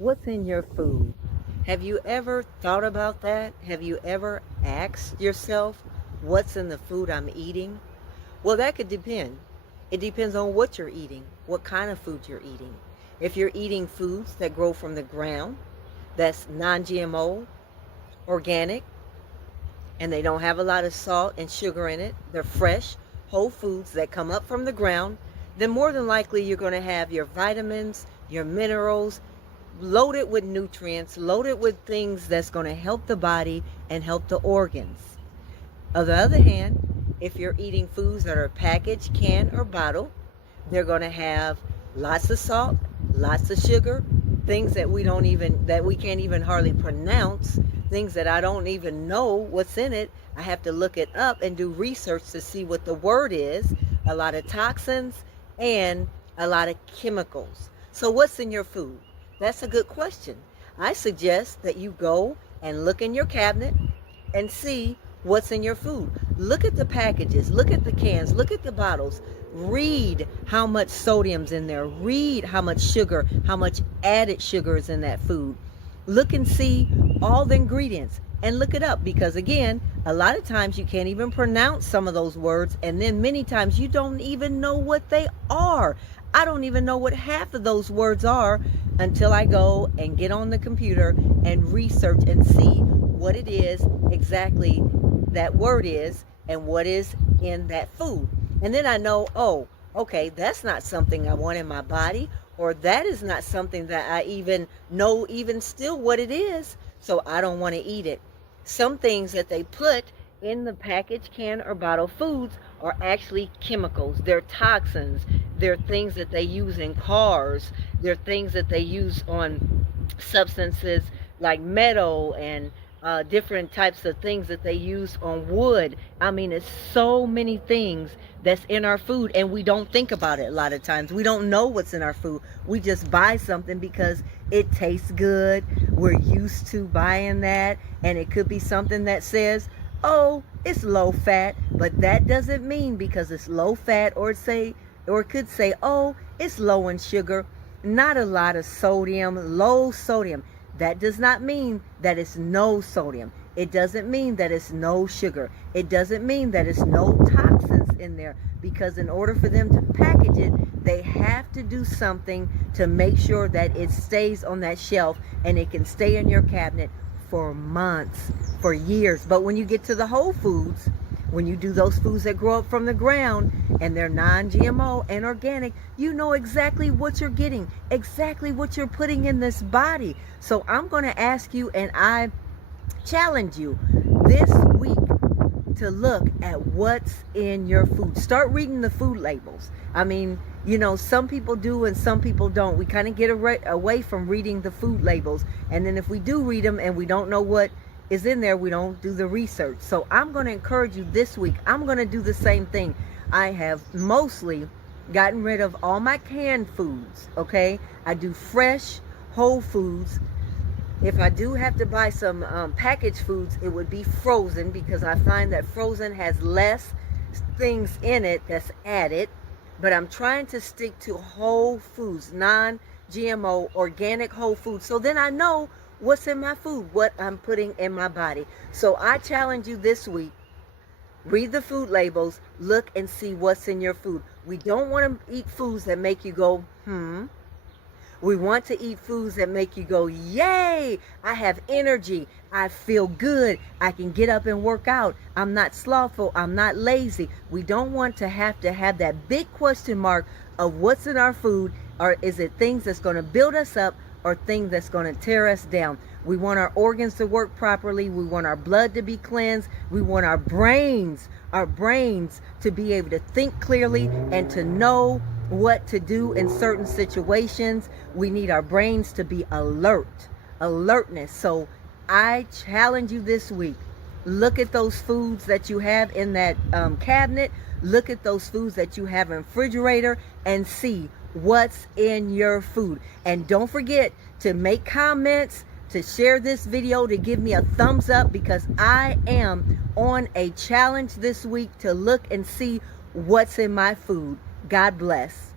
What's in your food? Have you ever thought about that? Have you ever asked yourself, what's in the food I'm eating? Well, that could depend. It depends on what you're eating, what kind of food you're eating. If you're eating foods that grow from the ground, that's non-GMO, organic, and they don't have a lot of salt and sugar in it, they're fresh, whole foods that come up from the ground, then more than likely you're going to have your vitamins, your minerals, loaded with nutrients, loaded with things that's going to help the body and help the organs. On the other hand, if you're eating foods that are packaged, canned, or bottled, they're going to have lots of salt, lots of sugar, things that we can't even hardly pronounce, things that I don't even know what's in it. I have to look it up and do research to see what the word is. A lot of toxins and a lot of chemicals. So what's in your food? That's a good question. I suggest that you go and look in your cabinet and see what's in your food. Look at the packages, look at the cans, look at the bottles. Read how much sodium's in there. Read how much sugar, how much added sugar is in that food. Look and see all the ingredients and look it up, because again, a lot of times you can't even pronounce some of those words, and then many times you don't even know what they are. I don't even know what half of those words are until I go and get on the computer and research and see what it is exactly that word is and what is in that food. And then I know, oh, okay, that's not something I want in my body, or that is not something that I even know even still what it is, so I don't want to eat it. Some things that they put in the package, can, or bottle foods are actually chemicals. They're toxins. They're things that they use in cars. They're things that they use on substances like metal and different types of things that they use on wood. I mean, it's so many things that's in our food, and we don't think about it a lot of times. We don't know what's in our food. We just buy something because it tastes good. We're used to buying that, and it could be something that says, oh, it's low fat, but that doesn't mean because it's low fat, or it could say, oh, it's low in sugar, not a lot of sodium, low sodium. That does not mean that it's no sodium. It doesn't mean that it's no sugar. It doesn't mean that it's no toxins in there, because in order for them to package it, they have to do something to make sure that it stays on that shelf and it can stay in your cabinet for months, for years. But when you get to the whole foods, when you do those foods that grow up from the ground and they're non-GMO and organic, you know exactly what you're getting, exactly what you're putting in this body. So I'm going to ask you, and I challenge you this week, to look at what's in your food. Start reading the food labels. I mean, you know, some people do and some people don't. We kind of get away from reading the food labels. And then if we do read them and we don't know what is in there, we don't do the research. So I'm going to encourage you this week. I'm going to do the same thing. I have mostly gotten rid of all my canned foods, okay? I do fresh, whole foods. If I do have to buy some packaged foods, it would be frozen, because I find that frozen has less things in it that's added. But I'm trying to stick to whole foods, non-GMO, organic whole foods. So then I know what's in my food, what I'm putting in my body. So I challenge you this week, read the food labels, look and see what's in your food. We don't want to eat foods that make you go, We want to eat foods that make you go, yay, I have energy, I feel good, I can get up and work out, I'm not slothful, I'm not lazy. We don't want to have that big question mark of what's in our food, or is it things that's going to build us up or things that's going to tear us down. We want our organs to work properly. We want our blood to be cleansed. We want our brains to be able to think clearly and to know what to do in certain situations. We need our brains to be alertness. So I challenge you this week, look at those foods that you have in that cabinet, look at those foods that you have in the refrigerator, and see what's in your food. And don't forget to make comments, to share this video, to give me a thumbs up, because I am on a challenge this week to look and see what's in my food. God bless.